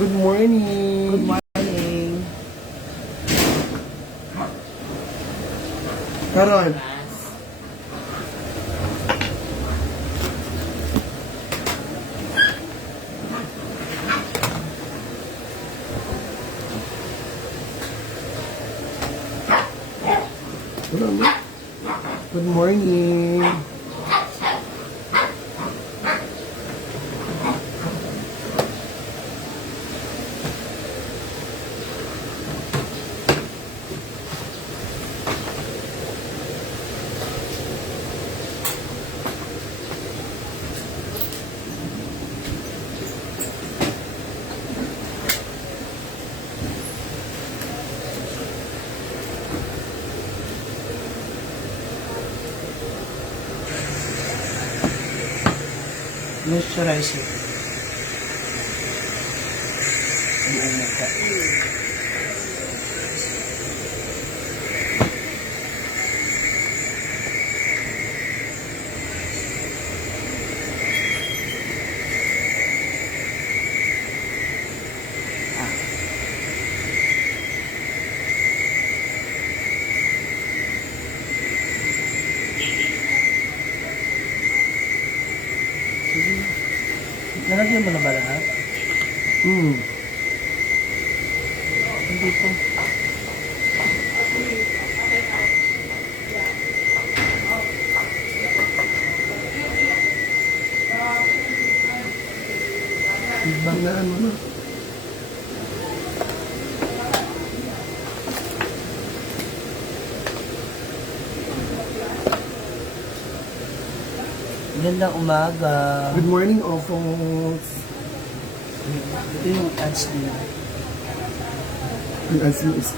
Good morning. Good morning. Karon. Good morning. Moisturizer. Buong mukha. Nalagyan mo na ba lahat? Hindi po. Bangaan mo na. Gandang umaga. Good morning, all folks. Ito yung ads nila. Ang ads mo is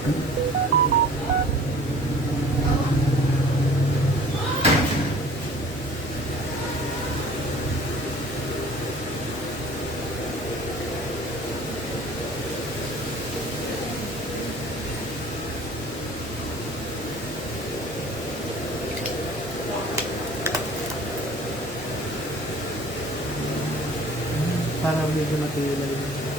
Para medyo matuyo na rin.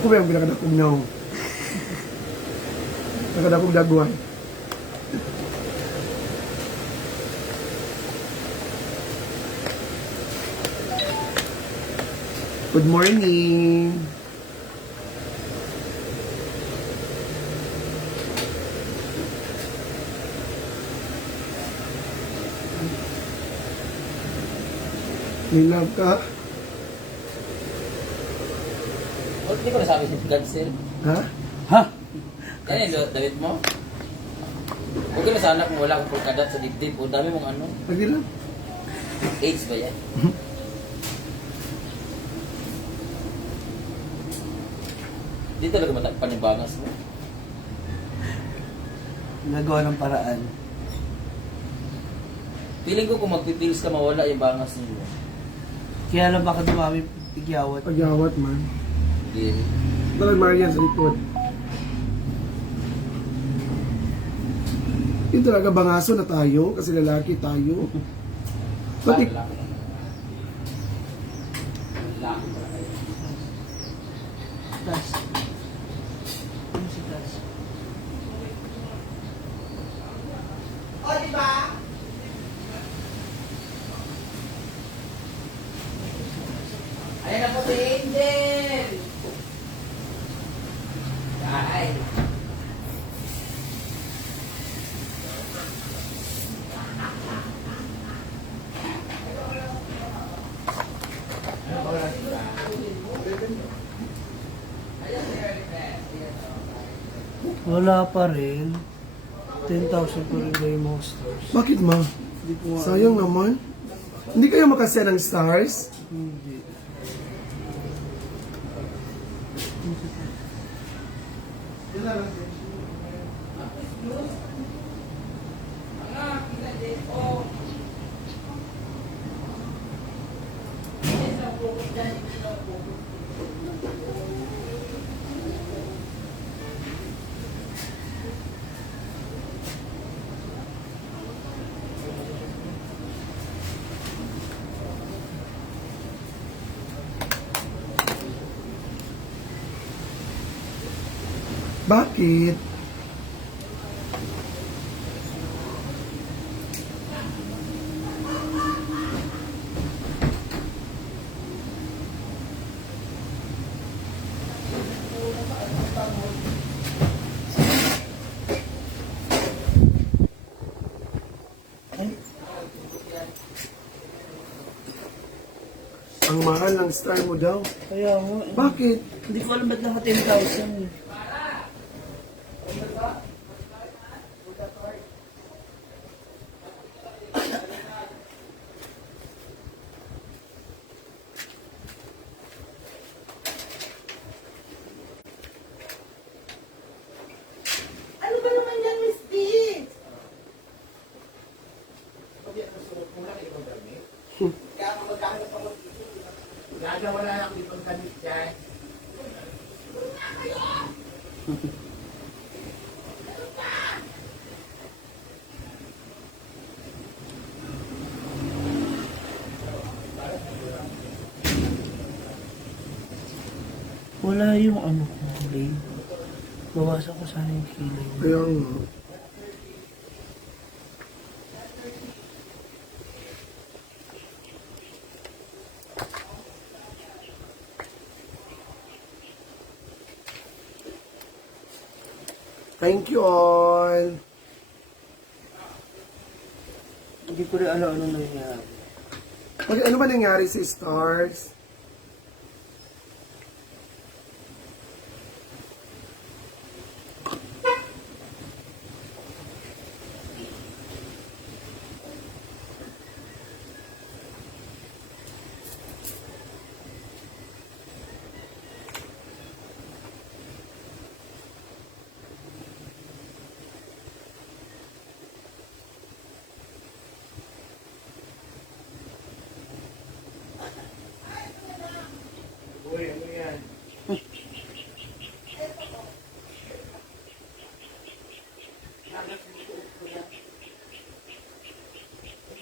ako ba yung pinakadakong na nakadakong daguan. Good morning. Nilaw ka. Hindi ko nasabi si Godzilla. Ha? Ha? Yan yung David mo? Huwag ka na sana kung wala kang pulkadat sa dibdib. O dami mong ano. Lagi lang. AIDS ba yan? Di talaga matagpan yung bangas mo. Nagawa ng paraan. Feeling ko kung magpipils ka mawala yung bangas niyo. Kaya lang baka dumami pigyawat. Pagyawat man. Hindi. Dalag Marian sa likod. Yun talaga bangaso na tayo kasi lalaki tayo. Pati, Tas. Ano si Tas? mo si Angel! Ay! Wala pa rin. 10,000 pa rin ba yung mga stars? Bakit ma? Hindi ko nga Sayang naman. Hindi kayo makasya ng stars? Hindi. Bakit? Ang mahal ng star mo daw. Kaya nga. Bakit? Hindi ko alam ba't naka 10,000 eh. Ano ba naman yan, Miss D? Wala lang dito ang damit dyan. Wala yung ano ko, kulay. Bawasan ko sana yung kilay. Kaya nga. Thank you all. Hindi ko rin alam ano nangyari. Okay, ano ba nangyari sa stars?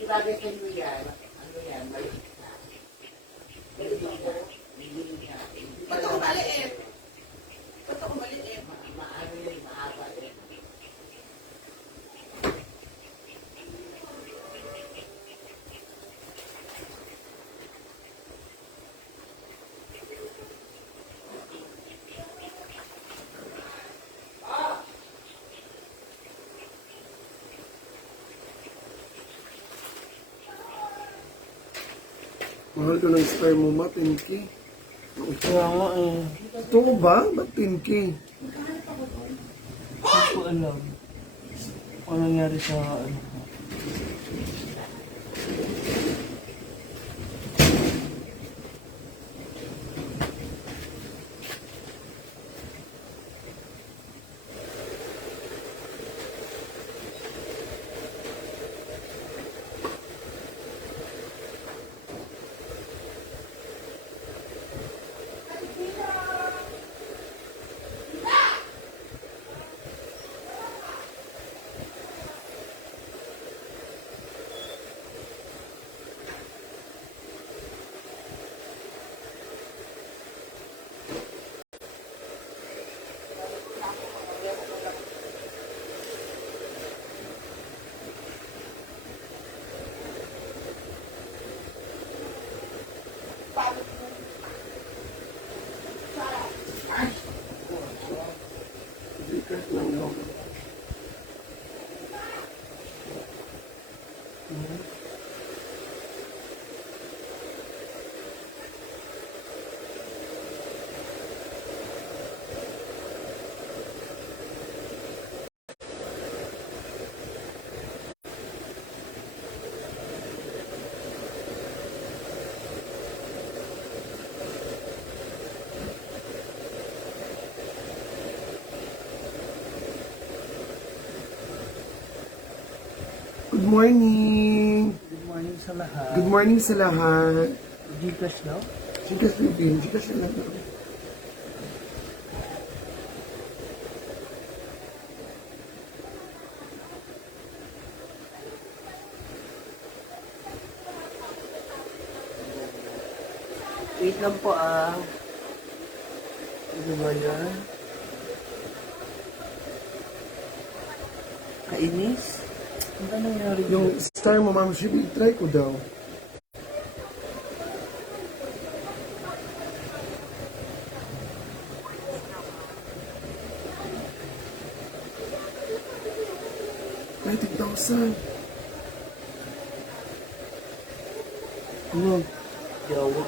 Bagay sa inyo yan. Ano yan? Maliit na. Ba't ako maliit? Ba't ako maliit? Maano yun? Mahaba yun. Mahal ko ng star mo ma, 10K. Kaya nga eh. Totoo ba? Ba't 10K? Hindi ko alam. Ano nangyari sa ano ko. Ng loob. Good morning! Good morning sa lahat. Good morning sa lahat. Gcash daw? Gcash Philippines, Gcash na lang. Wait lang po ah. Ano ba yan? Kainis? Ano nangyari Yung star mo, ma'am, should try ko daw. Ay, 10,000. Ano? Yawa.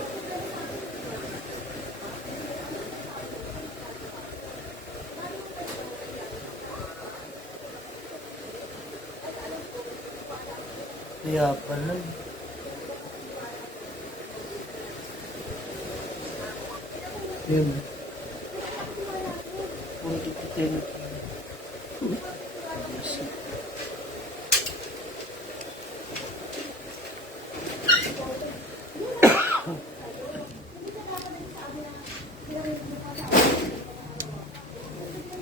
Kaya pala. Yan. Kung ipitin.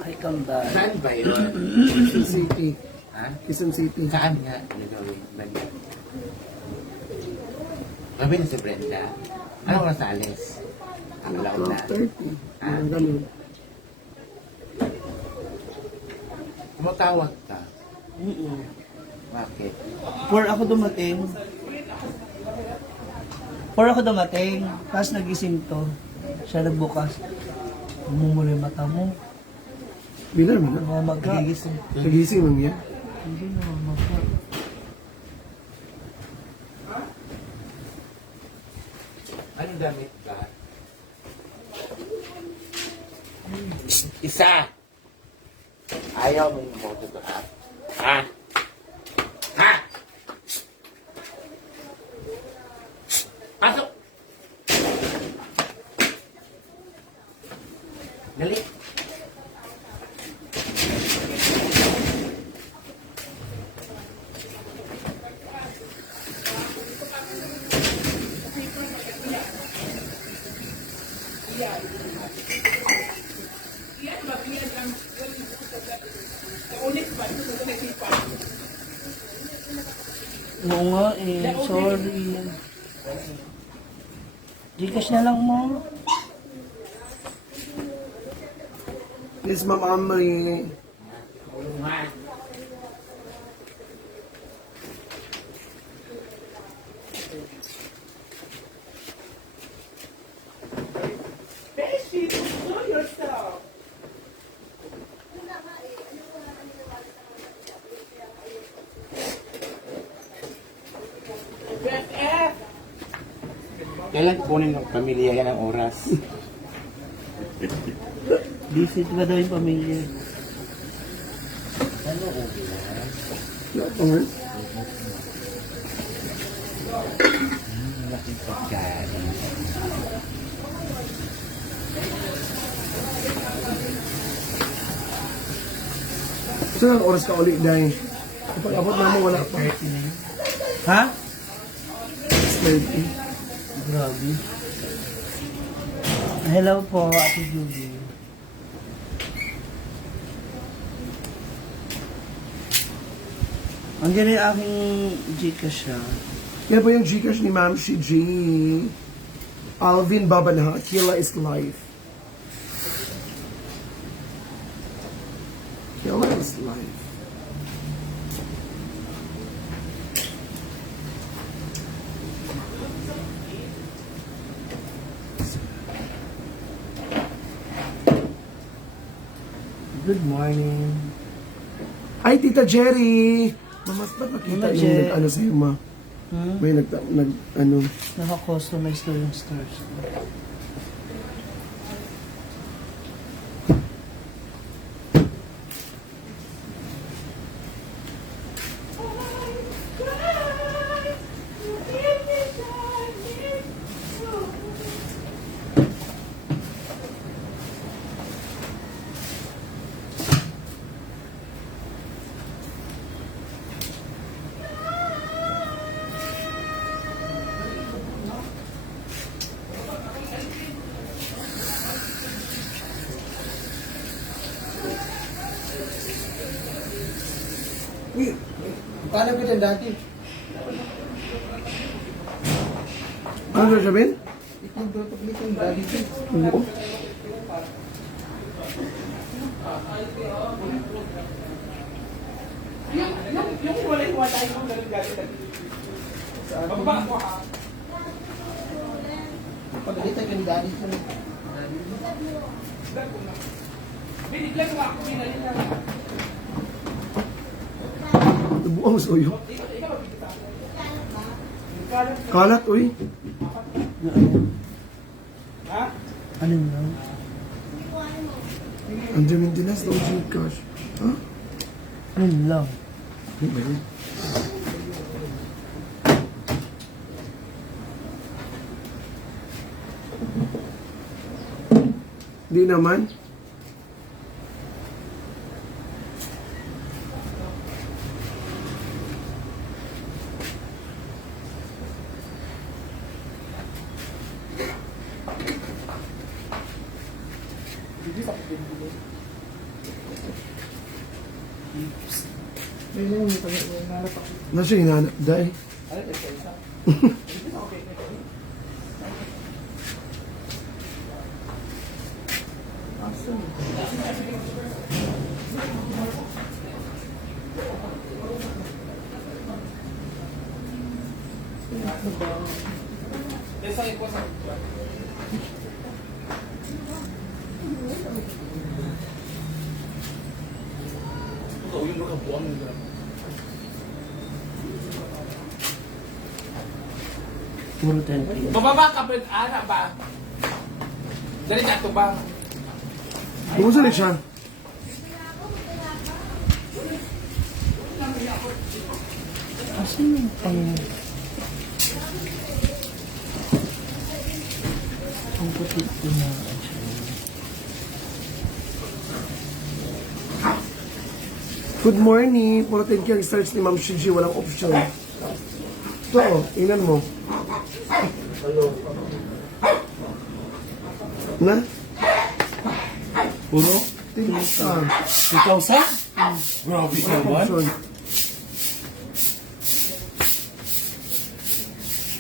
Ay, kambal. Saan ba yun? Quezon City. Ha? Quezon City. Saan nga nagawin ba niya? Sabi na si Brenda. Ano oras alis? Ang laon na. 12:30. Ang ganun. Tumatawag ka. Mm-mm. Bakit? 4 ako dumating. 4 ako dumating. Tapos nagising to. Siya nagbukas. Mumula yung mata mo. Bilang mo na. Namamaga. Nagising mo niya. Hindi namamaga. Anong damit ka? Isa! Ayaw mo yung moto to, ha? Ha? Ha? Pasok! Dali! Oo nga eh. Sorry. Gcash na lang mo. Yes, Ma'am Amri. Kulungan! Beshi, know yourself. BFF. Kailan kunin ng pamilya yan ang oras? Visit ba daw yung pamilya? Ano okay na? Wala pa nga. Malaking pagkain. Saan ang oras ka ulit, Day? Kapag abot na mo, wala pa. Ha? 6:30. Grabe. Hello po, Ate Julie. Ang gano'n yung aking Gcash siya. Yan po yung Gcash ni Ma'am si G. Alvin Babanha, Kila is Life. Kila is Life. Good morning. Ay, Tita Jerry! Mamas, ba't nakita Mama yung Jer. nag-ano sa'yo, ma? May ano. Naka-customize daw yung stars. Uy, paano kita dati? Ano sasabihin? Oo. Yung walay-walay mo, ganun gagawin. Bababa ko ha. Pagalitan yung daddy ko. Biniglan mo ako, binalin lang. Buang soyo. Kalat, uy. Ha? Ano lang? Ang jamin dinas, no Gcash. Ha? Ano lang? Ano ba yun? Di naman. Nasa hinanap dahil. Puro 10 Bababa ka, Fred. Ana ba? Dali na ito ba? Kumusta na siya? Kasi yung pang... Ang puti ko na Good morning. Puro thank you ang stars ni Ma'am Shiji. Walang option. Ito, ingnan mo. Na? Puro? Tingnan. 2,000? Grabe naman. Option.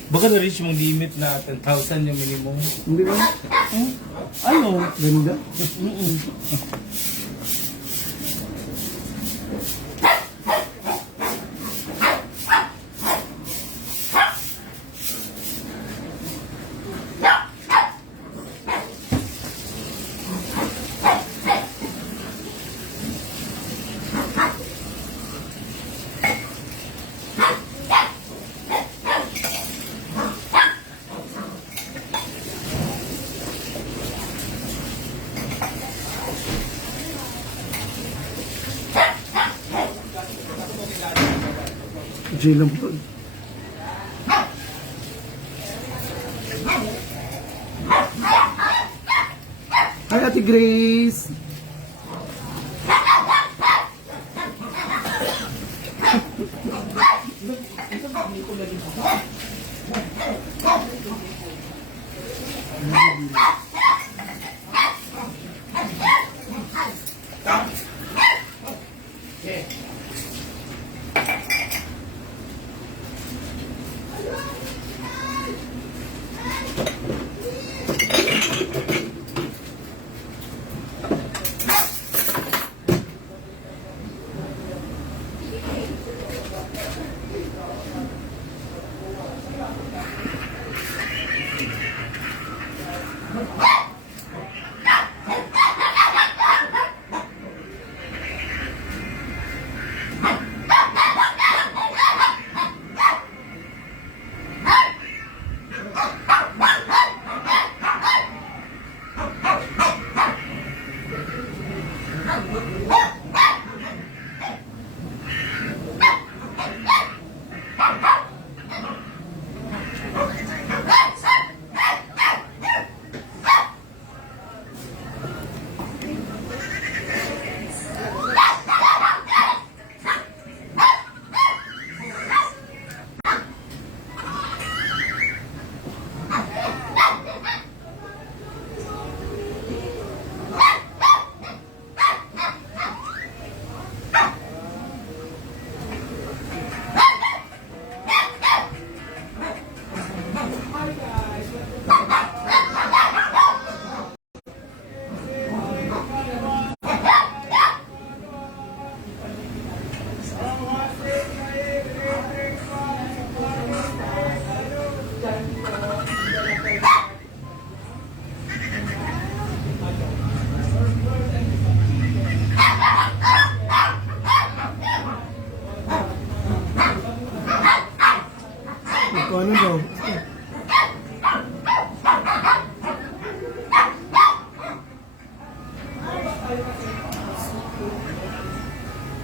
Baka na-reach mong limit na 10,000 yung minimum. Hindi ba? Ano? Ganda. J lang po. Hi, Ate Grace.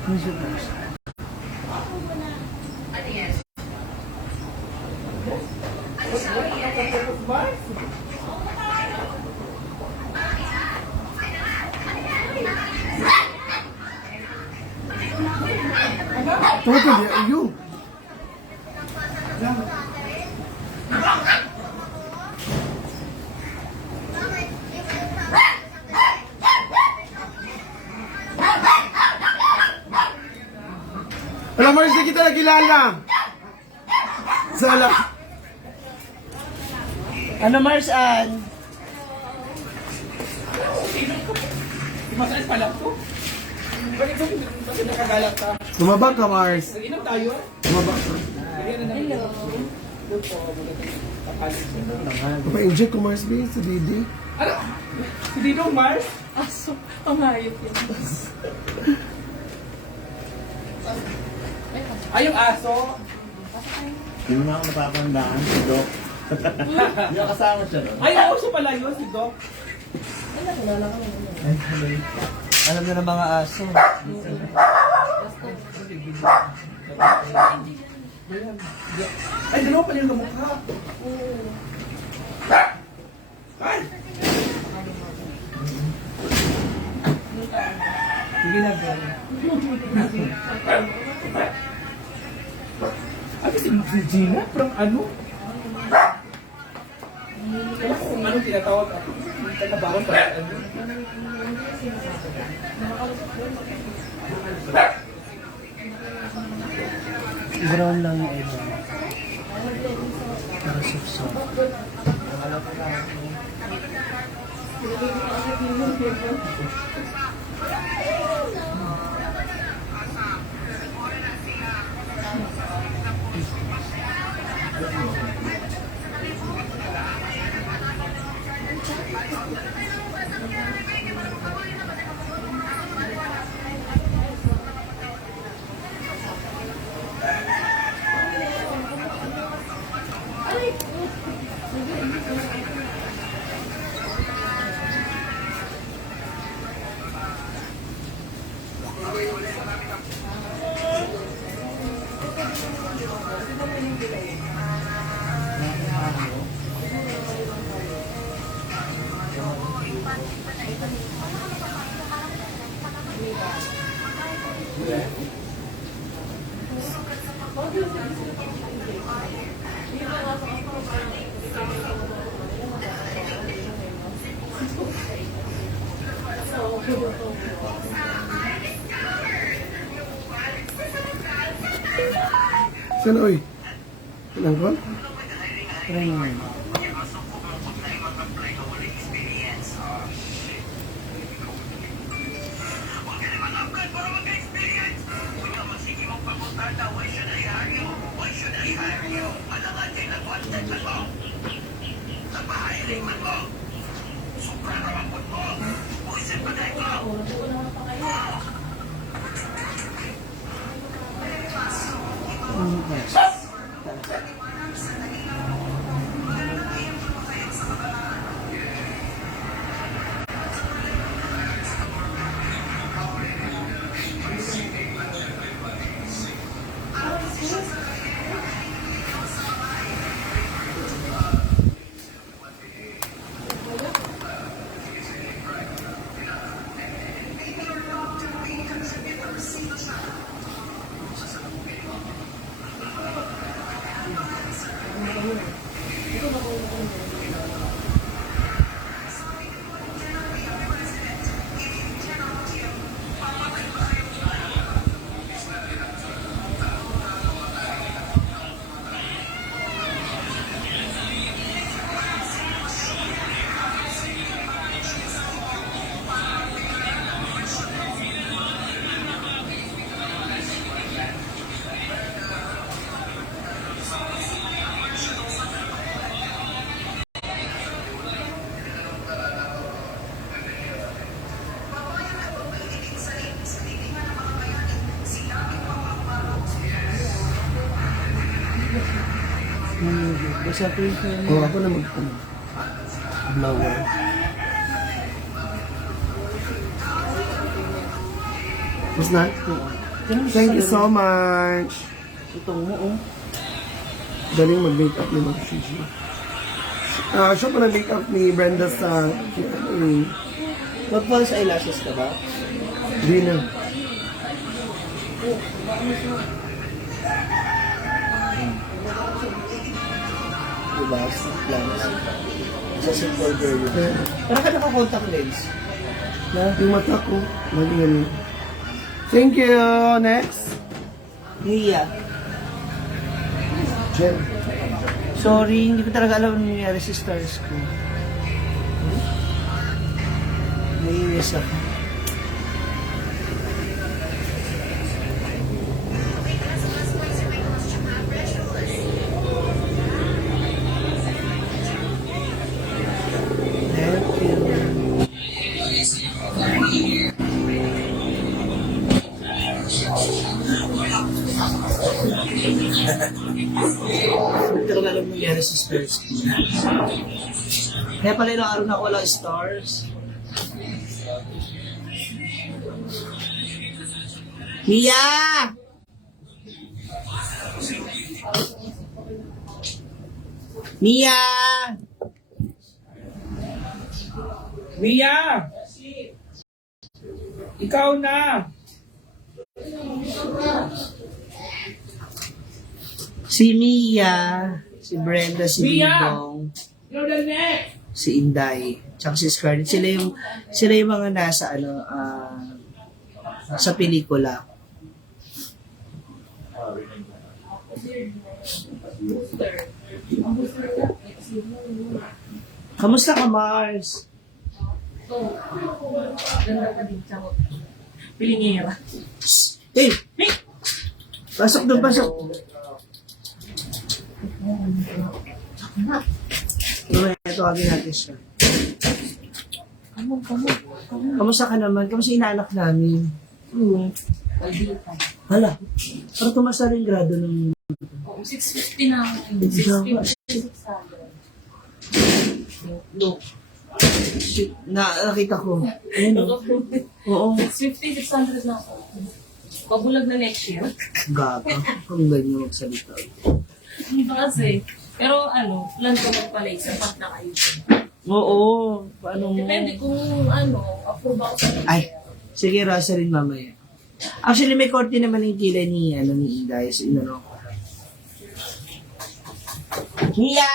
Ano siya ba? Totally, ayun. Wala mo rin kita nakilala. Sala. Ano, Marsan? Masakit pala to. Bakit nakagalak ka? Tumaba ka, Mars. Nag-inom tayo? Tumaba ka. Hello. Doon po, papalit. Papa-inject ko, Mars, B, sa Didi. Ano? Si Didong Mars? Aso, pangayot yun. Ay, yung aso. Hindi mo na ako napapandaan, si Doc. Hindi ako kasama siya. Ay, ako siya pala yun, si Doc. Alam na ng mga aso. Ay, dalawa pala yung kamukha. Ay! Sige na, girl. Ano si Gina? Parang ano? Ano tinatawag ako? Tatabawan pa ano? Brown lang yung ito. Para soft. Saan, oy? Ilang ko? Try mo yun. Basta ko yung Oo, ako na blower. Mas na? Thank you so much. Ito mo, oh. Galing mag-makeup ni Ma'am Gigi. Siya pa na-makeup ni Brenda sa Mag-false eyelashes ka ba? Hindi na. Diba? Plans. Sa simple girl. Parang ka naka-contact lens. Yung mata ko, lagi ganun. Thank you. Next. Mia. Jen. Sorry, hindi ko talaga alam ano nangyayari sa stars ko. Naiinis ako. Thank you. Hindi talaga alam nangyayari sa stars ko. Kaya pala ilang araw na ako walang stars. Mia! Mia! Mia! Ikaw na! Si Mia, si Brenda, si Mia! Dingdong, You're the next! si Inday, tsaka si Scarlett. Sila yung mga nasa sa pelikula. Kamusta ka, Mars? Pilingera. Hey! Pasok doon, pasok. Ito, agin natin siya. Kamusta ka naman? Kamusta inaanak namin? Hala, parang tumasa rin grado ng... 650 na ako. Java. 650. Look. Shit, nakita ko. Ayun, oo. 650, 600 na ako. Pabulag na next year. Gaga. Kung ganyan magsalita. Hindi ba kasi? Pero plan ko magpalay sa pag nakayo. Oo. Paano mo? Depende kung approve ako sa Ay, sige, Rasa rin mamaya. Actually, may korte naman yung kilay ni Inday. So, Mia!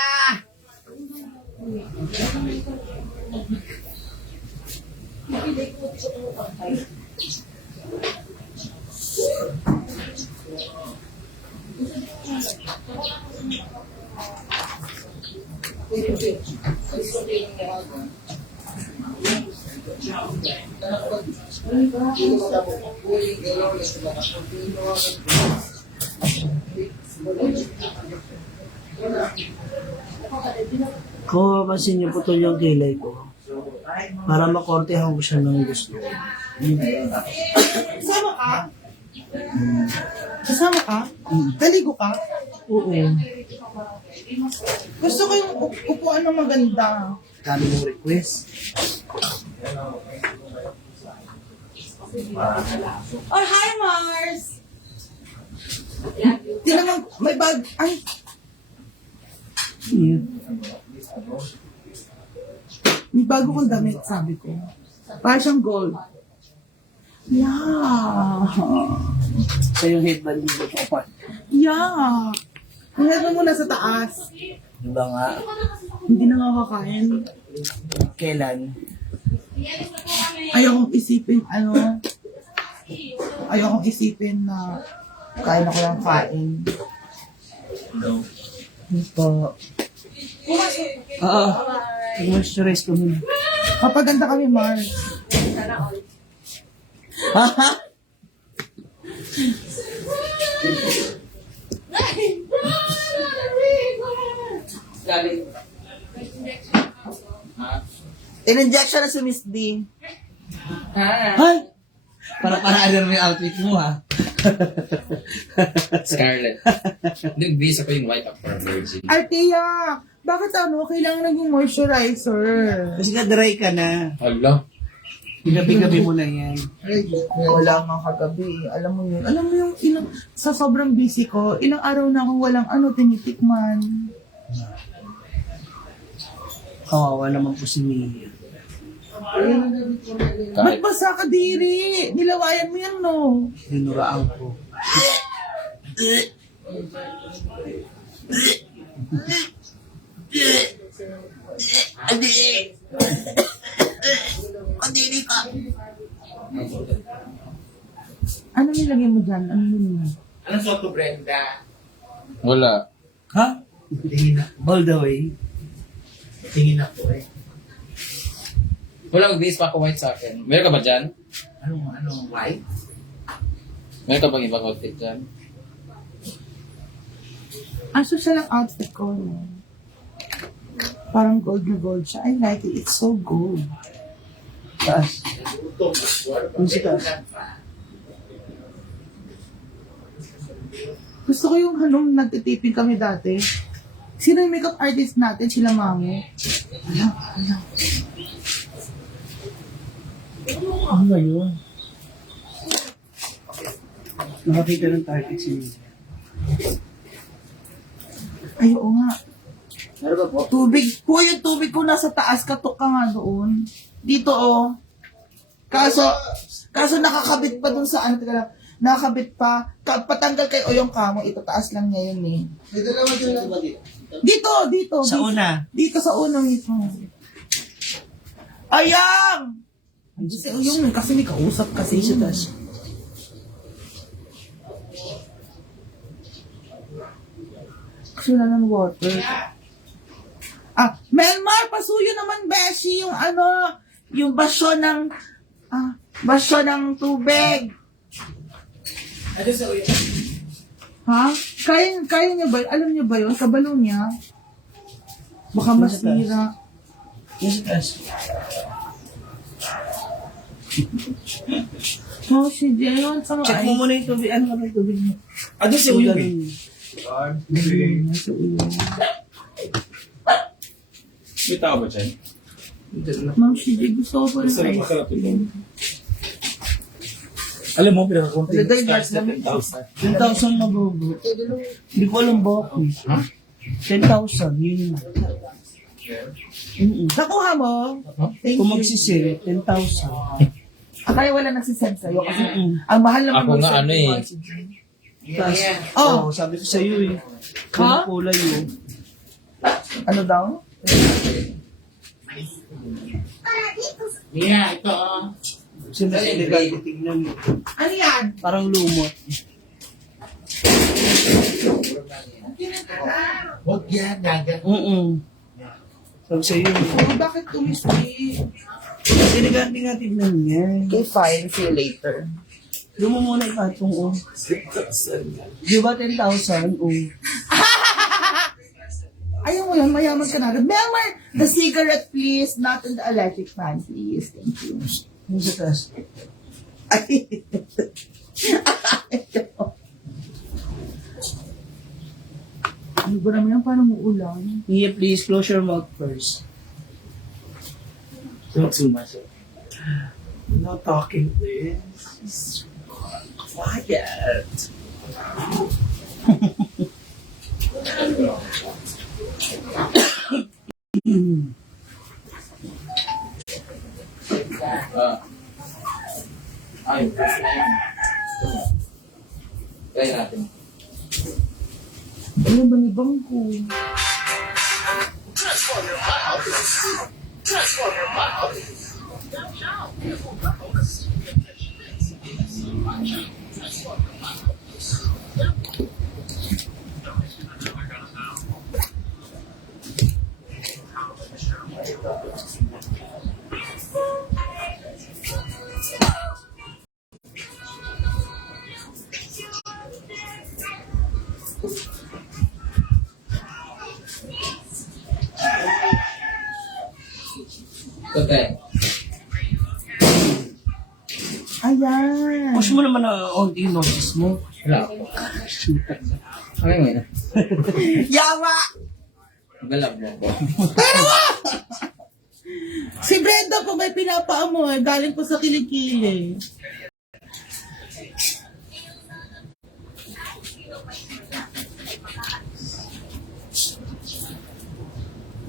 Kung mapansin niyo, putol yung kilay ko. Para makortehan ko siya ng gusto. Kasama ka? Kasama ka? Daligo ka? Oo. Gusto ko yung upuan na maganda. Kami mong request. Oh, hi, Mars! Tingnan mo, may bag. Ay, may bago kong damit, sabi ko. Parang siyang gold. Yeah. Sa yung headband dito ko pa. Yeah. Tingnan mo muna sa taas. Diba nga? Hindi na nga kakain. Kailan? Ayokong isipin, ayokong isipin na kain ako ng kain. Ito. Oo. Moisturize ko muna. Mapaganda kami, Mars. Haha! Galing. In-injection na si Miss D. Ay! Para-para mo yung outfit mo, ha? Scarlett. Nag-visa ko yung white up for virgin. Bakit kailangan naging moisturizer? Kasi ka-dry ka na. Hala. Gabi-gabi mo na yan. Wala nga kagabi. Alam mo yun. Alam mo yung sa sobrang busy ko, ilang araw na akong walang tinitikman. Kawawa naman po si Mia. Ba't basa ka diri? Nilawayan mo yan, no? Dinuraan ko. Ano nilagay mo dyan? Ano nilagay mo? Anong soto, Brenda? Wala. Ha? Tingin na. All the way. Tingin na po eh. Wala mag-base pa ako white sa akin. Meron ka ba dyan? White? Meron ka bang ibang outfit dyan? Aso siya lang outfit ko, no? Parang gold na gold siya. I like it. It's so gold. Taas. Yung si taas. Gusto ko yung nagtitiping kami dati. Sino yung makeup artist natin? Sila Mamo. Ano ba yun? Nakakita ng target si Mia. Ay, oo nga. Meron ba po? Tubig. Kuya, yung tubig ko nasa taas. Katok ka nga doon. Dito, oh. Kaso nakakabit pa dun sa ano. Teka lang. Nakakabit pa. Patanggal kayo o yung kamo. Itataas lang niya yun eh. Dito. Sa una. Dito sa una mismo. Ayang! Kasi may kausap kasi. Sa taas. Kasi wala ng water. Melmar, pasuyo naman, Beshi, yung basyo ng tubig. Ano sa uyo? Ha? Kaya niya ba? Alam niya ba yun? Kabalo niya? Baka masira. Yung sa taas. Oh, si Jayon. Check mo muna yung tubig. Ano ba yung tubig mo? Ano si uyo eh? Sa ulo. May tao ba dyan? Ma'am, si Jay, gusto ko pa rin. Sarap masarap ito. Alam mo, pinaka-content Wala, dahil starts na gas 10,000 mabubo. Hindi ko alam ba ako. 10,000. Yun yun. Nakuha mo? Thank Kung you. magsisiri, 10,000. Kaya wala nagsisend sa'yo kasi ang mahal naman Ako nga, ano eh. Tapos, Oh. sabi ko sa'yo eh. Ha? Kulay yun. Ano daw? Mia, ito oh. Siyempre, illegal titignan mo. Ano yan? Parang lumot. Huwag yan, gaga. Sabi sa'yo eh. Oh, bakit tumisti? Elegante nga tignan niya. Okay, fine. See you later. Doon mo muna ipatong oh. Di ba 10,000? Oh. Ayaw mo yun, mayaman ka na. Melmar, the cigarette please, not in the electric fan please. Thank you. Yung sa taas. Ay. Ano ba naman yan? Paano mo ulan? Mia, please close your mouth first. Don't too much. No talking, please. Quiet. Ay, try natin. Ano ba ni Bangko? Okay. Ayan. Push mo naman na onti yung noses mo. Wala ako. Ano yun? Yawa! Galab mo ako. Si Brenda po may pinapaamoy. Galing po sa kilikili.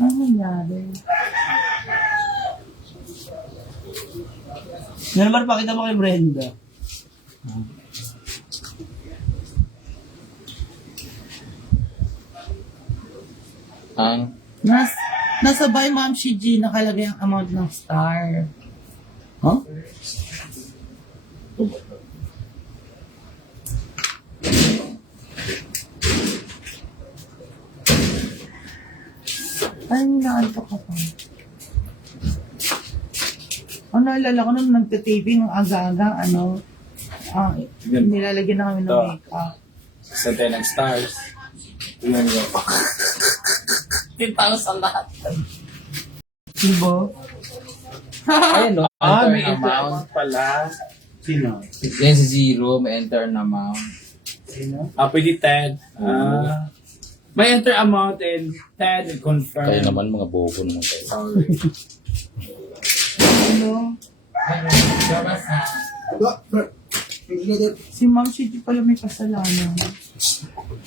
Ano nangyari? Yan naman, pakita mo kay Brenda. Ang Nasa by Ma'am Shiji nakalagay ang amount ng star. Huh? Ay, naantok ako. Ang naalala ko nung nagtitaping ang aga-aga, nilalagyan na kami ng Ito. makeup. Sa 10 ng stars. Yun yun. 10,000 lahat. Diba? ayun no, May enter amount. amount pala. Sino? Yan si zero, may enter na amount. Pwede 10. May enter amount and 10 and confirm. Kaya naman mga bobo naman kayo. Sorry. Ano? Ingredient. Si Ma'am Shiji pala may kasalanan.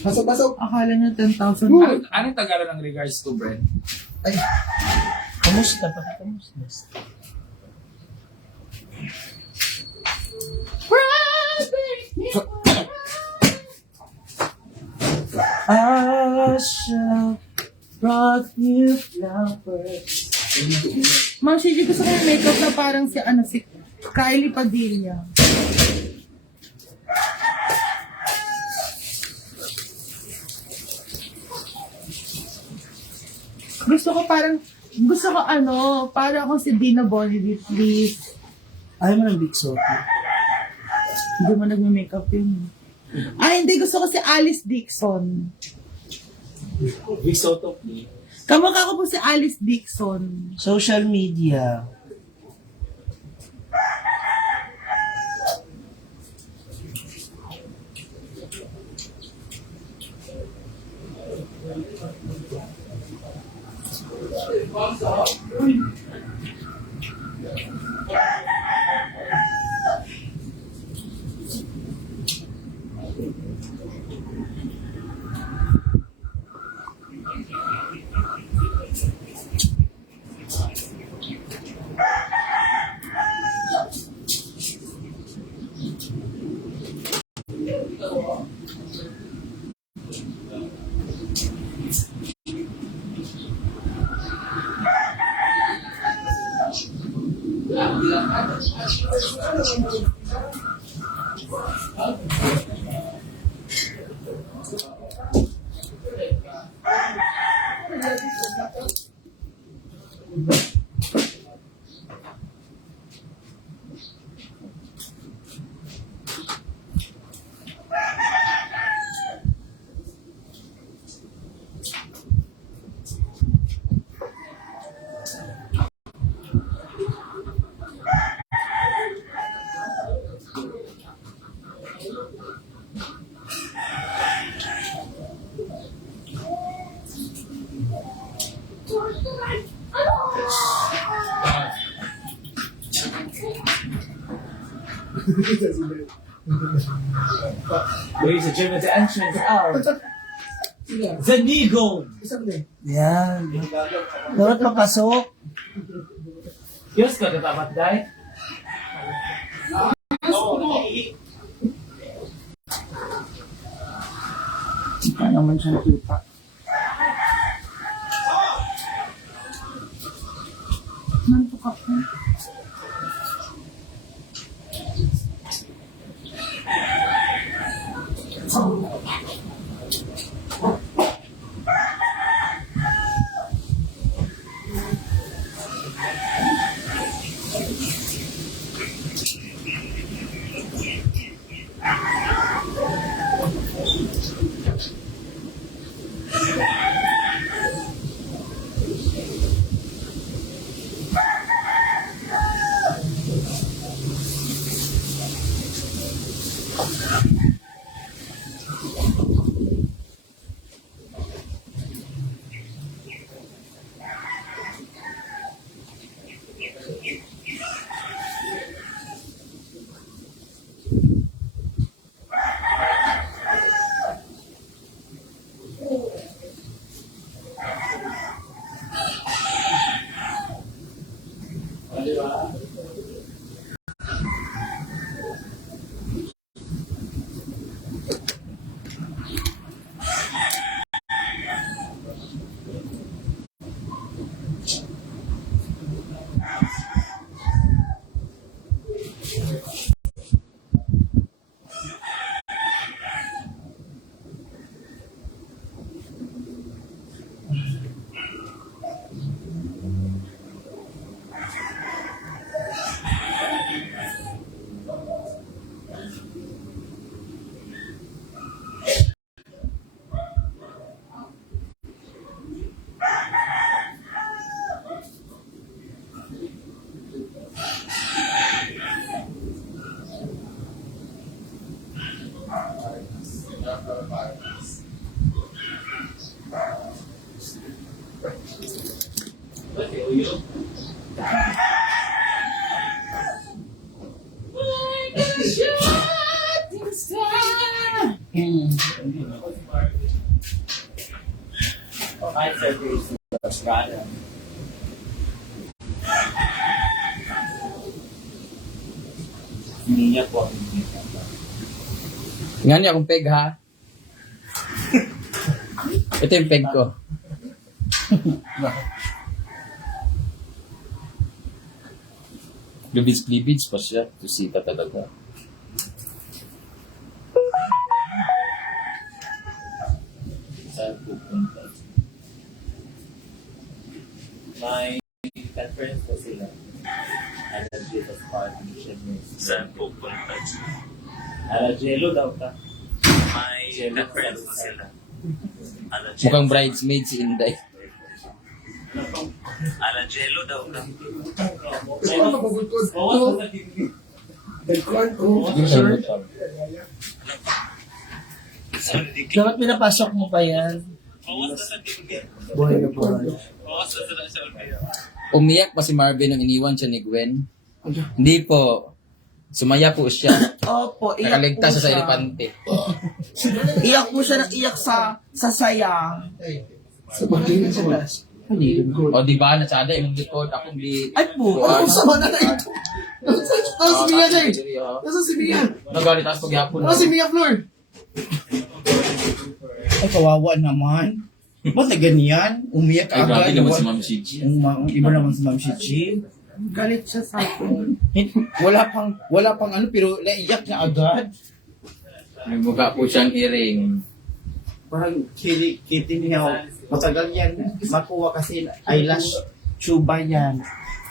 Pasok. Akala niya 10,000. Anong Tagalog ng regards to bread? Kamusta pa? Kamusta? I shall brought you flowers. Ma'am Shiji, gusto ko yung makeup na parang si Kylie Padilla. Gusto ko para ako si Dina Bonnie, please. Ayaw mo ng Big Soto. Hindi mo nagme-makeup yun. Ay, hindi. Gusto ko si Alice Dixon. Big Soto, please. Kamukha ko po si Alice Dixon. Social media. Ladies and gentlemen, the entrance out. Zanigo! Yan. Dapat papasok. Diyos ka, dapat dahil. Hindi naman siya nakita. Nantok ako. Tingnan niyo akong peg ha. Ito yung peg ko. Glibits pa siya. Tusita talaga. May conference po sila. Allergy sa partnership mo. Saan pupunta? Allergelo daw ka. May conference po sila. Mukhang bridesmaid si Inday. Allergelo daw ka. Ano mapagulkod? Ito. Dagkuhan ko. Sir. Dapat pinapasok mo pa yan. Buhay na po. Umiyak pa si Marvin nung iniwan siya ni Gwen. Hindi po. Sumaya po siya. Opo, iyak po Nakaligtas siya sa siya. elepante. Iyak po siya ng iyak sa saya. Sa pagkinin ko. O di ba, natsada yung likod. Ako hindi... Ay po, Ano sama na ito? Nasa si Mia Jay? Nasa si Mia? Nagalit ako paghapon. Nasa si Mia Flor? Ay, kawawa naman. Ba't na ganyan? Umiyak Ay, grabe agad. naman si Ma'am Shichi. Iba naman si Ma'am Shichi. Galit siya sa akin. Wala pang ano, pero naiyak na agad. May mukha po siyang earring. Parang kitty niya. Matagal yan. Makuha kasi eyelash tuba yan.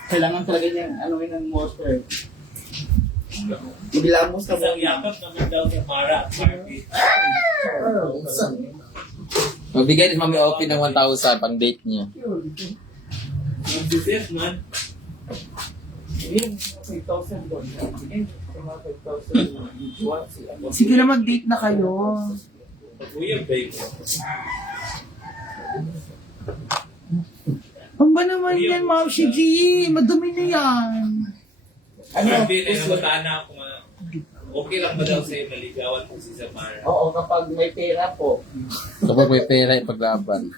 Kailangan talaga niyang ano ng water. Maglamos ka Isang muna. yakap naman daw sa Mara at Marvin. Magbigay din Mami Opie ng 1,000 pang date niya. Business man. Yung 5,000 doon. Yung 5,000. Sige na, mag-date na kayo. Pag-uyag ba yun? Ang ba naman yan, Ma'am Shiji? Madumi na yan. Marvin, ay nabataan na ako nga. Okay lang ba daw sa'yo naligawan ko si Samara? Oo, kapag may pera po. Kapag may pera, ipaglaban.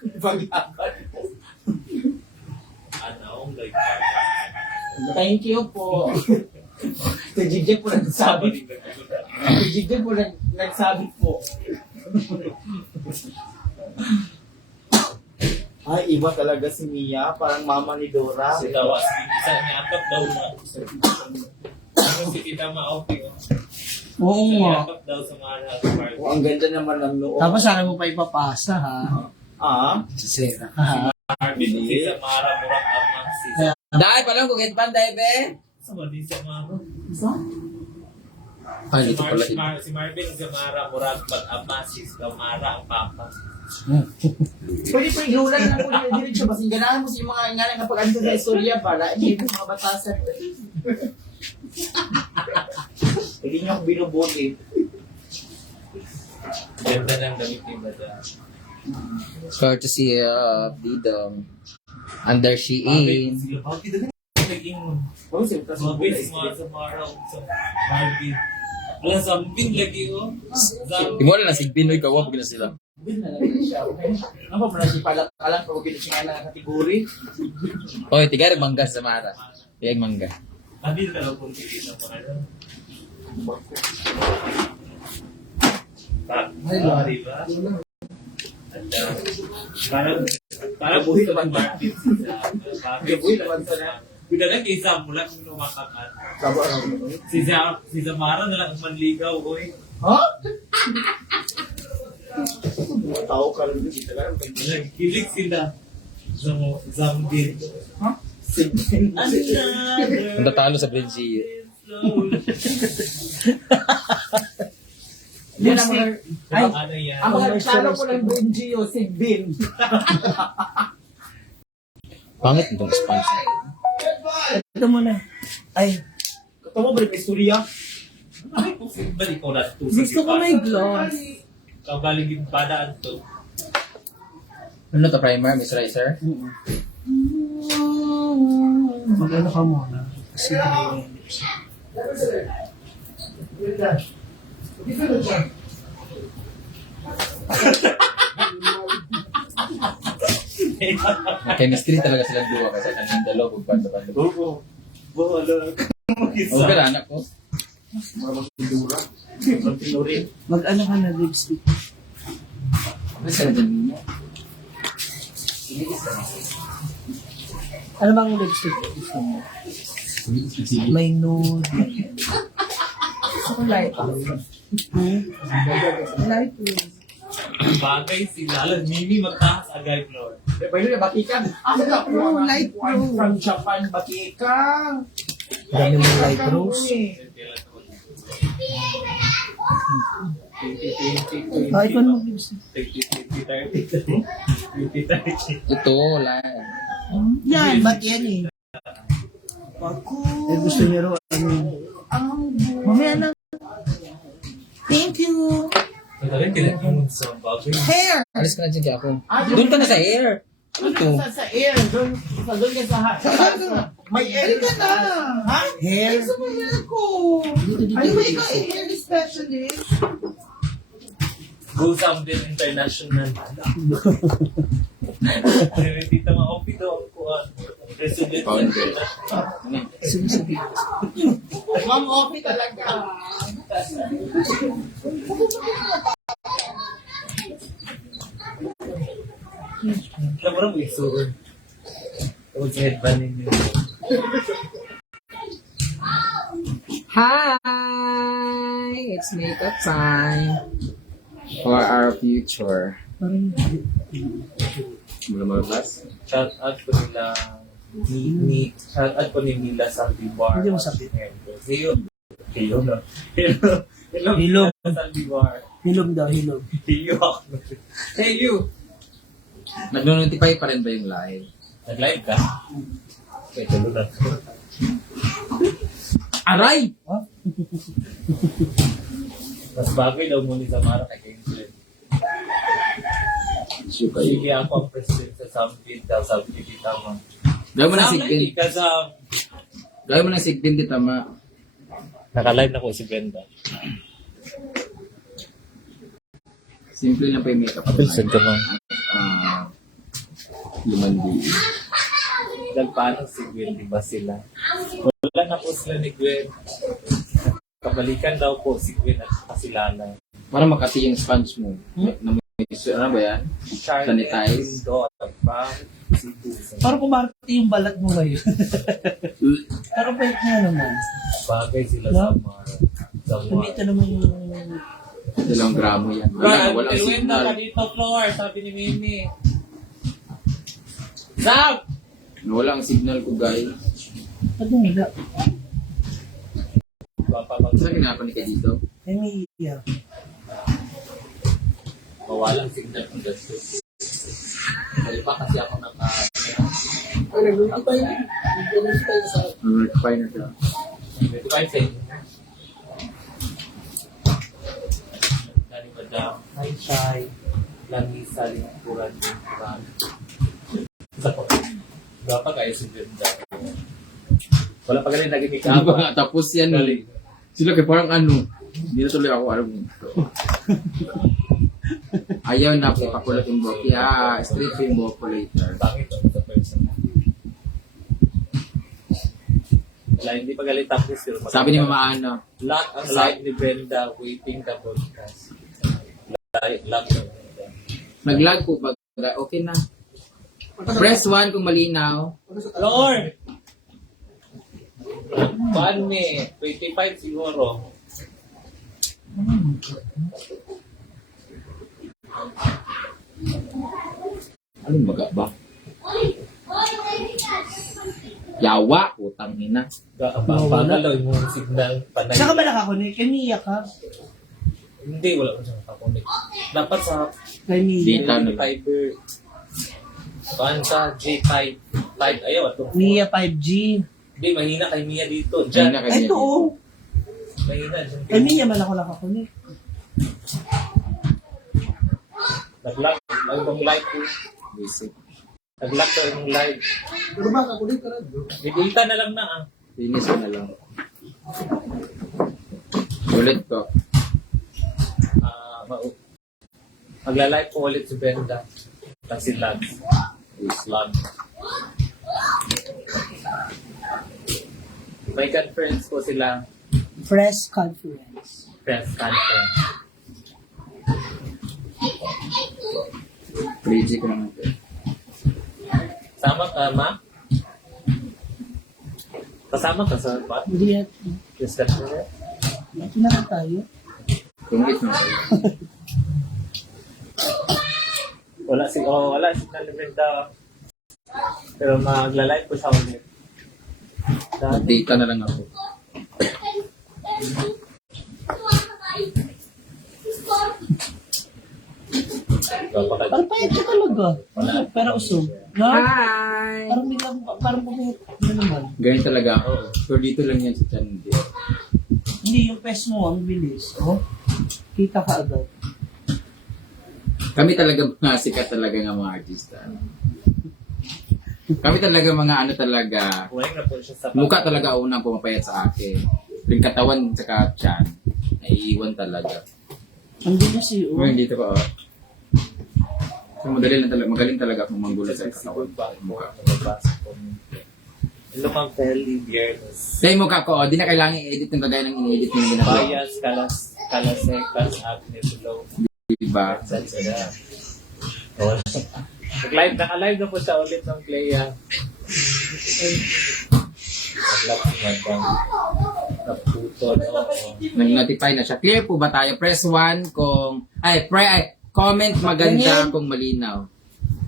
Ano, like, Thank you po. Si Gigi po nagsabi. Si Gigi po nagsabi po. Ay, iba talaga si Mia. Parang mama ni Dora. si Tawas, isang yakap daw na. Ano si Tita Ma-okay? Oo Isang nga. yakap daw sa Mara at Oh, Marvin. ang ganda naman ng loob. Tapos sana mo pa ipapasa ha. Ah? Sa Sera. Marvin, si Samara, murang ama. Si Dahil pa lang kung hitpan, dahil be. Sama din si Samara. Ay, ito pala. Si Marvin ang Samara, murang pag-ama. Si Samara ang papa. Pwede pa ilulan na po yung diretsyo. Kasi ganahan mo sa mga ngalan kapag ano sa istorya para hindi mo mga batasan. Hindi niyo ako binubuli. Ganda ng damit ni Bada. Courtesy of Didong. Under Shein. Sila bakit na nag-ingon? Oh, simple sa Mabit si mga Samara sa Marvin. Alam, sambing lagi oh. Imo na lang si Binoy kawa pag na sila. Bin na lang siya. Okay? Ano pa si palakalan pag pinasiyan ng kategori? Oy, tigay mangga sa Mara. Tigay mangga. Sabi na lang kung hindi na pa rin. Diba? Parang buhay naman Marvin. Buhay naman sa na. Kuda lang isa mula kung lumakakat. Sabo ano? Si Zamara na lang ang manligaw, oy. Ha? Tao ka rin dito. Kilig sila. Zambin. Ha? Sige. Ang tatalo sa Brenzy. Yan ang mga... Ay, Ano yan? ang mga reklamo po ng Benji o si Bin. Pangit itong sponge. Ito muna. Ay, ito mo ba yung istorya? Ay, kung balik ko na ito. Gusto ko may gloss. Kabaligid padaan to. Ano to, primer, moisturizer? Mag-ano ka muna. Kasi dry yung lips. Chemistry talaga silang duwa kasi ang dalaw kung banda-banda. Oo. Bahala. Huwag ka anak ko. Mag-ano ka na lipstick. Ano sa dyan mo? Ano bang lipstick gusto mo? May nude. Gusto ko light blue. Light blue. Bagay sila. Mimi magtaas agad, Lord. Pwede na bakikan. Oh, light blue. From Japan, bakikan. Dami mong light rose. Kahit ano mag lipstick. 20-30. Ito, wala. Yan, ba't yan eh? Eh gusto niya raw ano. Mamaya na. Thank you. Madaling tinatawag sa bagay. Hair. Alis ka na dyan ako. Doon ka na sa air. Ano to? Sa air, doon ka sa may air Halika na. Ha? Hair. Ay, sumunod ko. Ano ba ikaw hair specialist? Go something international. Tita ma-opi daw ako. President international. Sige, sige. Ma'am, okay talaga. Alam mo lang, isuon. Huwag sa headband ninyo. Hi! It's makeup time. For our future. Mula mga class? Shout out ko nila shout out ko ni Mila sa Bar. Hindi mo sabi. See you. Hilom na. Hilom. Hilom. Sa Bar. Hilog daw, hilog. Hiyo ako. Hey you! Nag-notify pa rin ba yung live? Nag-live ka? Okay, tulo na. Aray! Mas bagay daw muli sa Mara kay Kingsley. Sige ako ang president sa Sambil daw sa Tama. Gawin mo ng Sambil sigbin. ka sa... Gawin mo ng sigbin di tama. Naka-live na ko si Brenda. Simple lang pa yung makeup. Pilsen ka mo. Lumandi. Nagpaano si Gwen, di ba sila? Wala na po sila ni Gwen. Kabalikan daw po si Gwen at kasilana. Para makati yung sponge mo. Ano ba yan? Sanitize. Parang kumarte yung balat mo ngayon. Parang pwede nga naman. Bagay sila sa Mara. Sa Kumita Mara. naman yung... 2 gramo yan. Brad, Walang tiluwenta ka signal. dito, Flor, sabi ni Mimi. Zab! Walang signal ko, guys. Pagdunga. Saan ginagawa ni ka dito? Emilia. Mawalang signal kung gasto. Dahil pa kasi ako naka... Nag-rectify na siya. Ito kayo sa inyo. Dani Madam, Hi Shai, Lanisa, Lingkuran, Lingkuran. Gapa kayo si Brenda. Wala pa galing naging Hindi pa nga tapos yan. Galing. Sila kay parang ano. Hindi na tuloy ako alam nito. Ayaw na po pakulat yung buhok. Yeah, straight yung buhok ko later. Pangit ang sa person. Wala, hindi pa galing tapos yun. Sabi ni Mama Ana, Lock ang live ni Brenda, waiting the podcast. Lock na Brenda. nag-lag po ba? Okay na. Press 1 kung malinaw. Lord! Paano eh? 25 siguro. Anong maga ba? Yawa, utang ina. Pagalaw yung signal. Panay. Saan ka ba nakakunik? Emilia ka? Hindi, wala ko siyang nakakunik. Dapat sa Emilia. Data na lang. fiber. Saan sa J5? 5, ayaw ito. Mia 5G. Hindi, mahina kay Mia dito. Diyan na Diyan. kanya. Ito oh. Mahina dyan. Emilia man ako nakakunik. Nag-live po. Basic. Nag-lock daw yung live. Pero ba, kakulit ka rin. Bidita na lang na ah. Linis ko na lang. Ulit ko. Magla-live po ulit si Brenda. At si Lance. Lance. May conference po sila. Press conference. Press conference. Crazy ko naman ito. Sama ka, ma? Kasama ka sa pa? Hindi yan. Press conference? Kinakan tayo. Tungit mo. Wala si Brenda. Pero magla-live po siya ulit. Data na lang ako. Parang payat ka talaga. Pero usog. No? Hi! Parang pumihit. Ano naman? Ganyan talaga ako. Pero dito lang yan sa channel. Hindi, yung pes mo, ang bilis. Oh, kita ka agad. Kami talaga mga sikat talaga ng mga artista. Kami talaga mga ano talaga. Buhay na po siya sa Mukha talaga unang pumapayat sa akin. Yung katawan tsaka tiyan. Naiiwan talaga. Ang bilis yun. Ngayon dito ko. So, magaling talaga akong manggulat sa katawan. Mukha. Lumang Kelly Biernes. Sa mukha ko, di na kailangan i-edit yung kagaya ng in-edit yung ginagawa. Bias, Kalasekas, Acne, Below. Diba? Etc. Nag-live, naka-live na po siya ulit ng Clea. Nag-live si Madam. Naputol. Nag-notify na siya. Clear po ba tayo? Press 1 kung... comment maganda kung malinaw.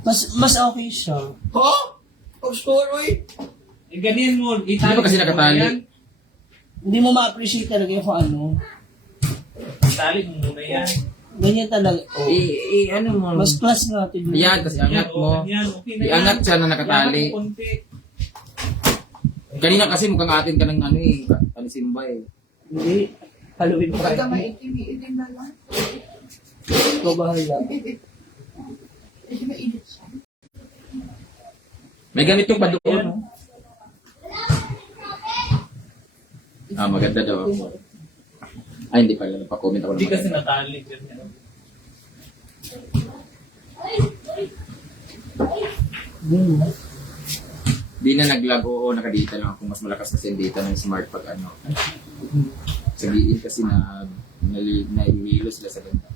Mas okay siya. Ganyan mo. Hindi ba kasi nakatali? Hindi mo ma-appreciate talaga yung kung ano. Tali mo muna yan. Ganyan talaga. Oh. Ano mo? Mas class nga. Yan, kasi angat mo. Iangat siya na nakatali. Kanina kasi mukhang atin ka ng ano eh. Ano simba eh. Hindi. Haluin mo kayo. Ikaw bahala. May ganito pa doon. No? Maganda daw ako. Ay, hindi pala. Napakomment ako. Hindi kasi natali. Di na naglag. Oo, nakadita lang ako. Mas malakas kasi yung data ng smart pag ano. Sa giin kasi naiwilo sila sa ganda.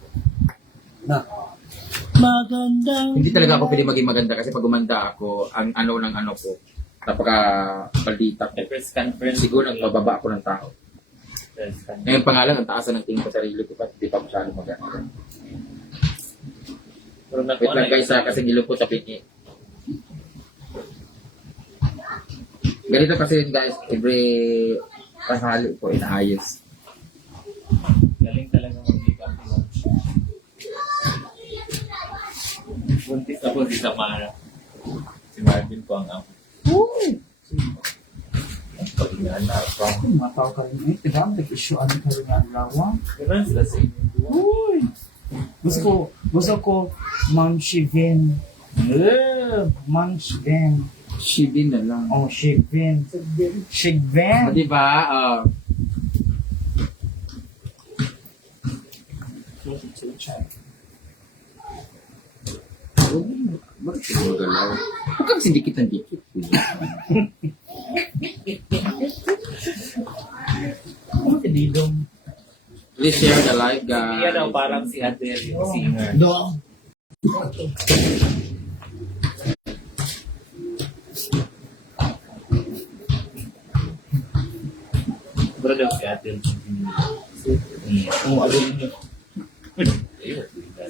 Magandang... Hindi talaga ako pwede maging maganda kasi pag gumanda ako, ang ano ng ano ko, napaka-paldita ko. Press conference. Siguro nagbababa ako ng tao. Press conference. Ngayon pangalan, ang taas ng tingin ko sa sarili ko, at di pa masyado maganda. Pero Wait lang guys ha, kasi nilong ko sa piti. Ganito kasi guys, every pasali ko inaayos. Galing talaga mag-makeup mo. Buntis ako si Samara. Si Marvin po ang ako. Pag inaanak ko. Mataw ka rin eh. Diba? Nag-issuean ka rin ang lawa. Ganun sila sa inyo. Uy! Gusto ko, Ma'am Shivin. Ma'am Shivin. Shibin na lang. Oh, Shivin. Shivin. Diba? Bakit siya magalaw? Huwag kang sindikit ng dikit. Ano ka dilong? Please share the live, guys. Yan ang parang si Adele, yung singer. Do. Bro daw si Adele. Adele niyo.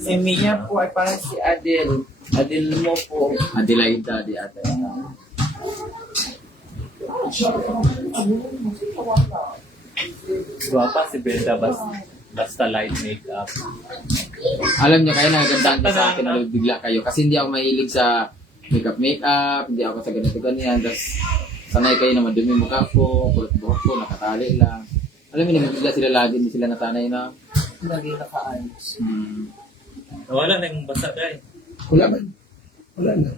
Si Mia po ay parang si Adele. Adele mo po. Adelaida, di ate. Guwapa si Brenda basta light makeup. Alam niyo, kaya nagagandaan ka sa akin na bigla kayo. Kasi hindi ako mahilig sa makeup, hindi ako sa ganito-ganyan. Tapos, sanay kayo na madumi mukha ko, kulot buhok ko, nakatali lang. Alam niyo, nagigla sila lagi, hindi sila natanay na. Lagi naka-ayos. Nawala na yung basa dahil. Wala man. Wala na.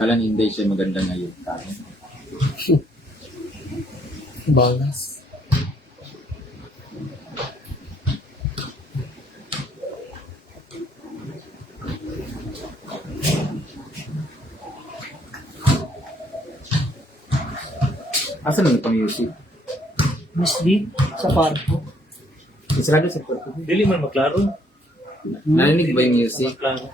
Kala ni hindi siya maganda ngayon. Balas. Asan na pang-music? Miss D, sa parko. Isarado sa kwarto. Dili man maklaro. Narinig ba yung music? Maklaro.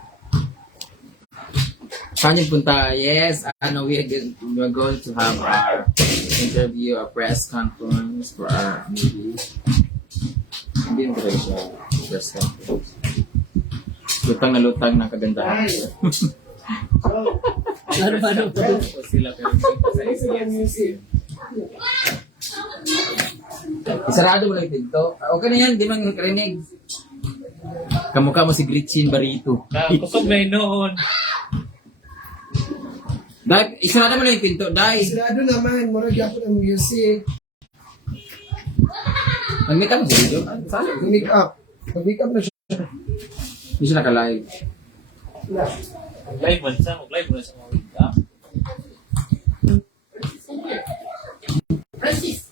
Saan yung punta? Yes, we're going to have our interview, a press conference for our movie. Hindi yung siya, press conference. Lutang na lutang ng kagandahan. Ano? O sila pero sa ACS. Isarado mo lang yung pinto. Okay na yan, di man nakarinig. Kamukha mo si Gretchen Barito. Kusog na yun noon. Dahil, isarado mo lang yung pinto. Dahil, Sigurado naman, murag yapon ang music. mag-make up mo si video. Saan? Make up. Mag-make up na siya. Hindi siya naka-live. Mag-live man siya. Mag-live mo na siya mga week up. Francis!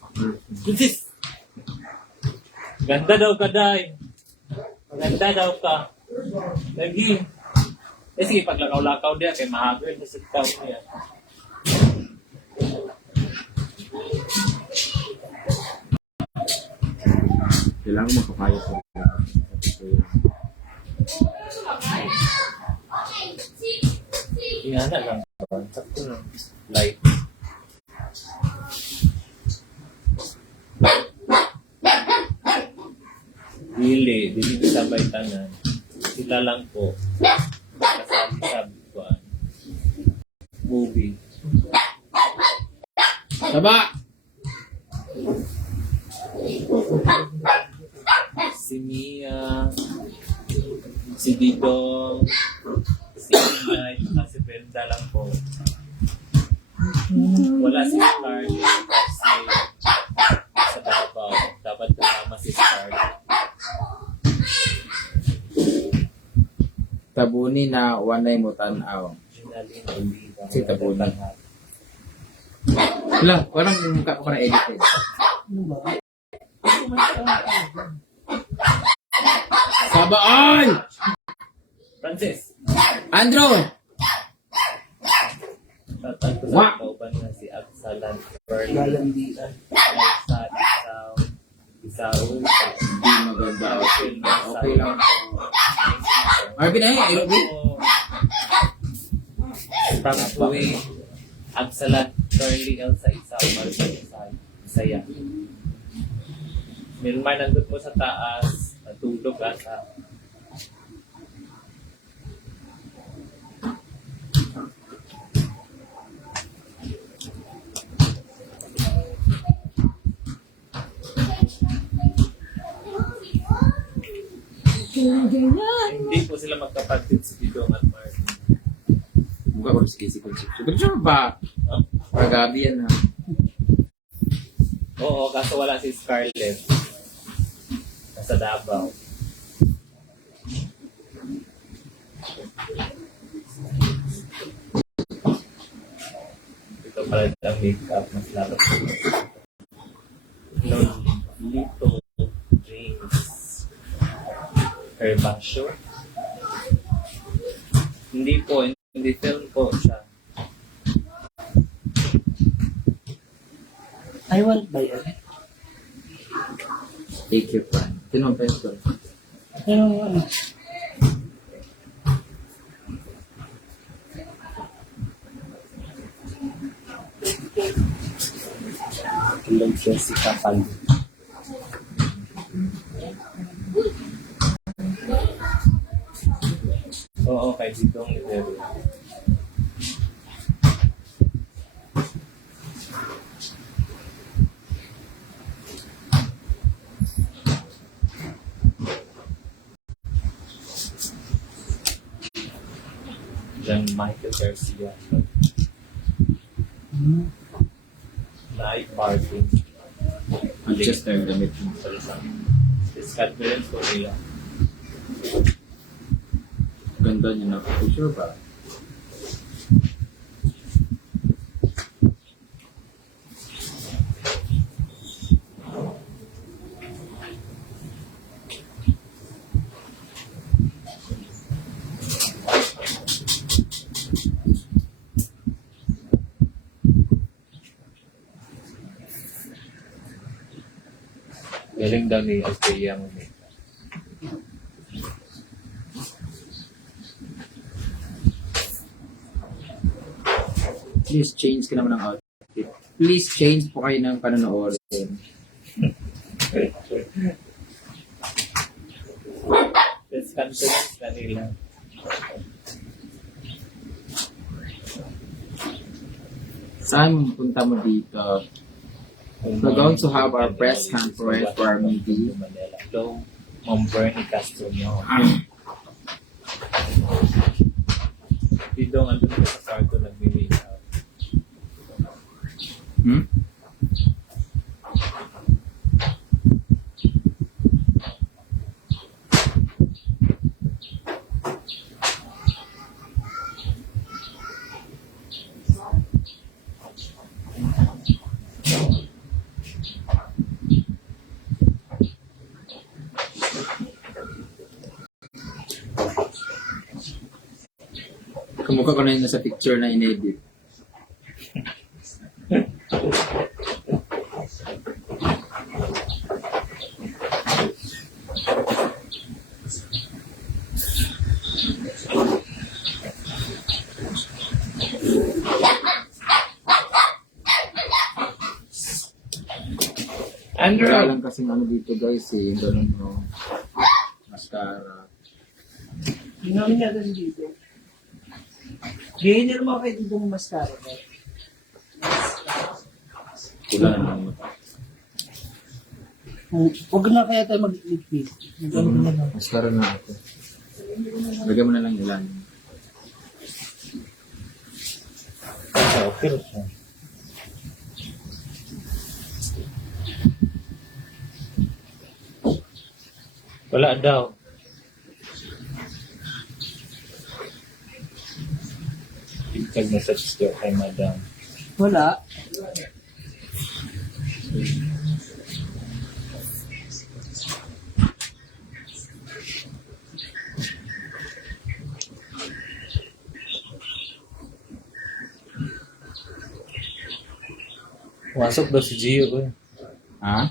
Ganda daw ka, Day. Ganda daw ka. Lagi. Sige, paglakaw-lakaw diya, kay mahagod na sa tao niya. Kailangan mo kapayos sa Ingana lang. Sakto lang. Light. Dili sabay tanan. Sila lang po. Kasabi-sabi ko movie. Saba! Si Mia, si Didong, si Inay, at si Brenda lang po. Wala si Scarlett kasi sa Davao. Dapat kasama si Scarlett. Tabuni na wanay mo tanaw. Ginalin Oliva. Si Tabuni. Wala, parang mukha ko na edit eh. Saba, ay! Francis! Andrew! Tatag ko Wah! sa kauban na si Agsalan Pearl. Lalandian. Sa Isaw. Hindi maganda. Okay lang. Marvin na yun, Irobin. From Puwi. Agsalan Curly Elsa Isaw. Marvin Isaya. Milmar nandun po sa taas. Natulog ata. Hindi po sila magkapatid si Didong at Marvin. Mukha ko si Casey Concepcion. Pero sure ba? Pagabi yan ha. Oo, kaso wala si Scarlett. Nasa Davao. Ito pala ang makeup. Mas lalo po. Lito James. Herbasio. Hindi po. Hindi film po siya. Ay, wala ba yan? Take your time. Sino ang pencil? Pero ano? Ilang Jessica Pal. Oo, kay Didong Livero. John Michael Garcia. Night party. Adjust tayo damit mo. Confidence ko nila. Ganda niya na. Sure ba? Galing daw ni Althea mo eh. Please change ka naman ng outfit. Please change po kayo ng panonood. That's confidence na nila. Saan punta mo dito? We're going to have our press conference for our meeting. Manila. Ito, Ma'am Bernie Castro nyo. Dito ang andun ko sa kwarto nag-make up. Hmm? Kamukha ko na yun sa picture na inedit. Wala lang kasi ano dito guys eh, yung ganun no. Mascara. Hindi namin yata dito. Ganyan naman kayo dito ng mascara. Wala naman mo. Huwag na kaya tayo mag-lip-lip. Mascara na ako. Lagyan mo na lang ilan. Okay siya. Wala daw. Nag-message daw kay Madam. Wala. Masok daw si Gio eh. Ha?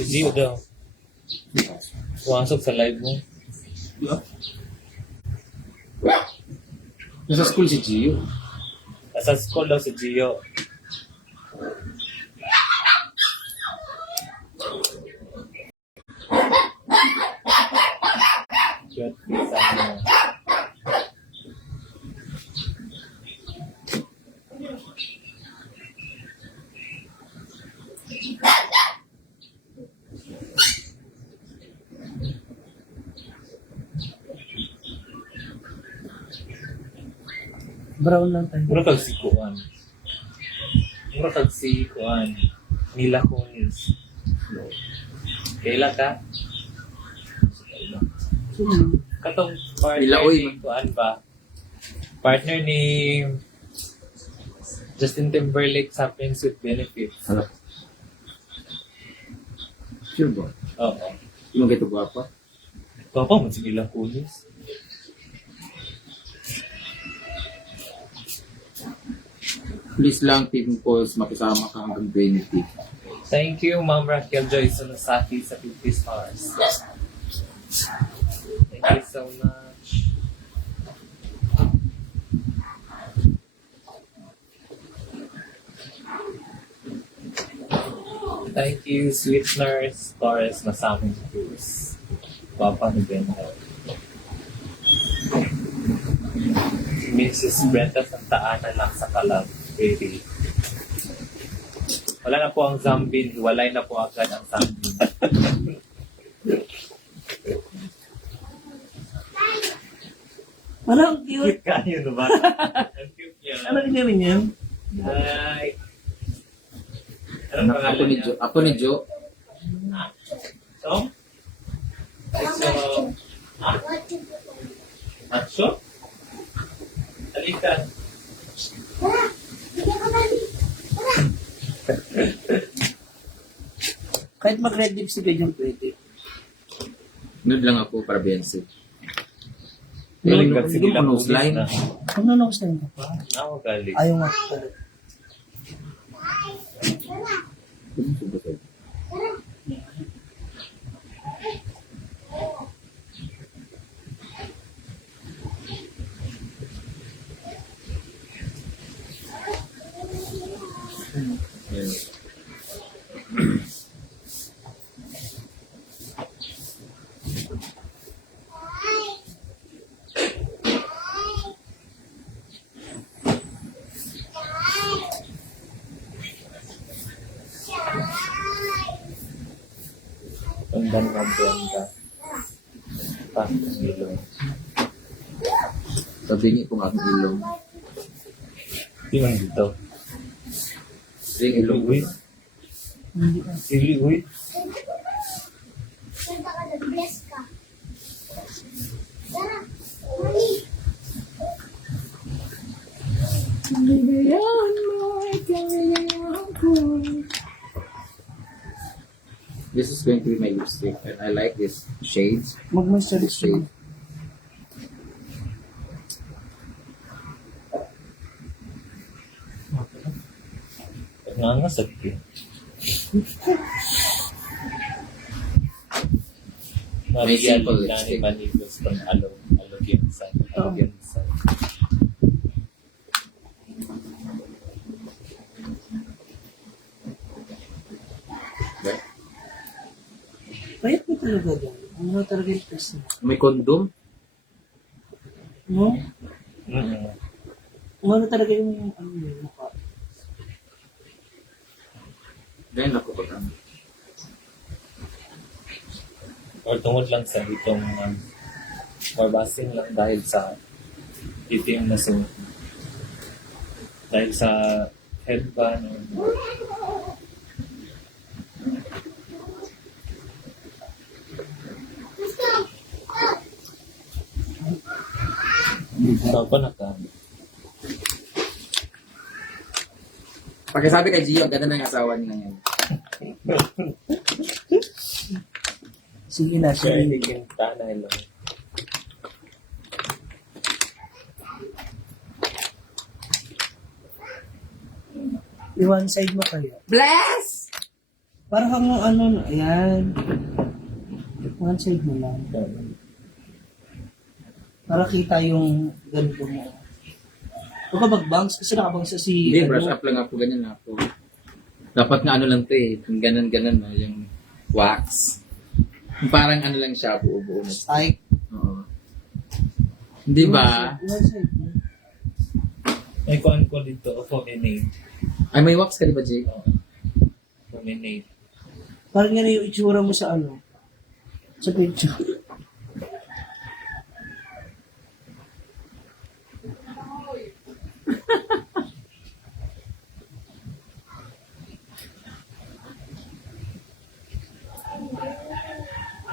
Si Gio daw. Masok sa live mo. Nasa school si Gio. Nasa school daw si Gio. Cute. Sana. Brown lang tayo. Mura kag si Kuan. Mura kag si Kuan. Mila Kunis. Kaila ka? Katong partner Mila, oy. ni Kuan ba? Partner ni Justin Timberlake sa Friends with Benefits. Hala. Sure ba? Oo. Yung gito guwapa? Ikaw pa mo si Mila Kunis. Please lang, Team Calls, makisama ka hanggang 20. Thank you, Ma'am Raquel Joyce Sunasaki sa 50 stars. Thank you so much. Thank you, Sweet Nurse Torres Masaming Cruz. Papa ni Benta. Mrs. Brenda Santa Ana lang sa Calab. Baby. Wala na po ang Zambin. Hiwalay na po agad ang Zambin. Parang cute. Kayo na ba? Ang cute yan. Ano rin namin yan? Hi. Anong Ako ni Jo. Ako ni Jo. So? Atso? Halika. Kahit mag-red lipstick yung pwede. Nude lang ako para bensi. Galing Galing ka, sige lang. nose line. Kung nanokas na yun pa. Ako galing. Ayaw nga. Yan. Tandang na buwangga. Tapos ilong. Sabingi ko nga ang ilong. Di man dito. Ring ilong. Uy. Sili, uy. This is going to be my lipstick and I like this shades. This Mag-moisturize shade. Nangasag yun. May simple Marian lipstick. ni Manigos pang alog-alog-yan-san. Alog-yan-san. Payat mo talaga dyan. Ano talaga yung test mo? May condom. No? Mm-mm. Ano talaga yung ano yung mukha? Ganyan ako ko tama. Or tungod lang sa itong mabasing lang dahil sa itim na suot. Dahil sa headband. Ikaw pa naka. Pakisabi kay Gio, ang ganda ng asawa niya ngayon. Sige na, Kaya sige. higing tanay lang. I-one side mo kayo. Bless! Para kang ano, ayan. One side mo lang. Para kita yung ganito mo. Huwag ka mag-bangs kasi nakabangs sa si... Hindi, brush up lang ako, ganyan lang ako. Dapat nga ano lang to eh, yung ganan-ganan na, yung wax. Yung parang ano lang siya, buo-buo na. Spike. Oo. Hindi ba? One side mo. May kuhan ko dito, fulminate. Ay, may wax ka di ba, Jay? Fulminate. Parang yan yung itsura mo sa ano. Sa picture.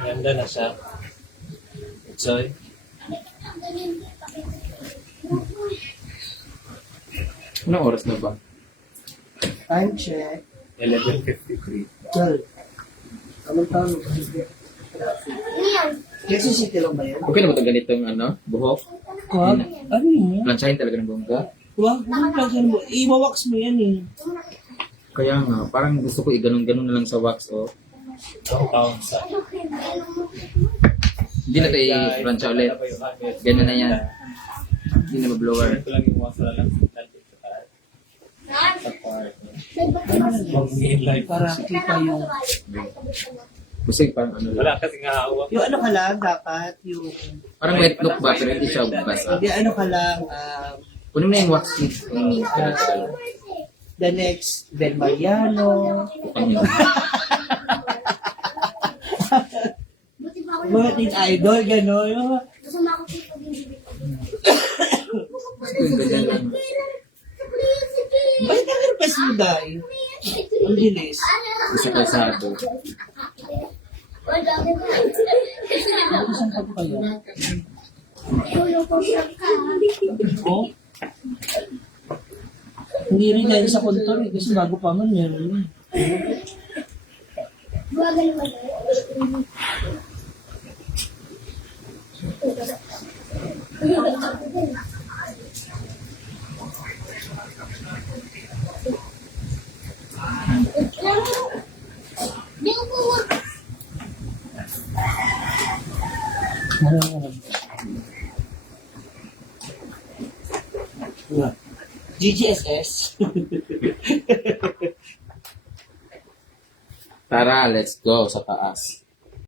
Ganda na siya. Joy. Anong oras na ba? Time check. 11:53. 12. Anong tawag? Kasi city lang ba yun? Okay na ba ito ganitong ano, buhok? Wag. Ano yun? Planchahin talaga ng bongga? Wag. Ano? I-wax mo yan eh. Kaya nga, parang gusto ko i-ganun-ganun na lang sa wax, oh. Ang taon sa... Hindi na ito i-plancha ulit. Ganun na yan. Hindi na ma-blower. Ito lang yung wasa lang sa talit sa taas. Sa part. Mag-inlay Para kita yung... Busig, parang ano lang. Wala kasing hawak. Yung ano ka lang, dapat yung... Parang wet look ba, pero hindi siya basa. Hindi, ano ka lang, Kunin mo na yung wax sheet. the next Ben Mariano. Mga teen idol, gano'n. Ganyan lang. Bakit ka request mo dahil? Ang bilis. Isa kalsado. Isang pa po kayo. Oh? Hindi rin dahil sa kontor eh, kasi bago pa man meron. GGSS. Tara, let's go sa taas.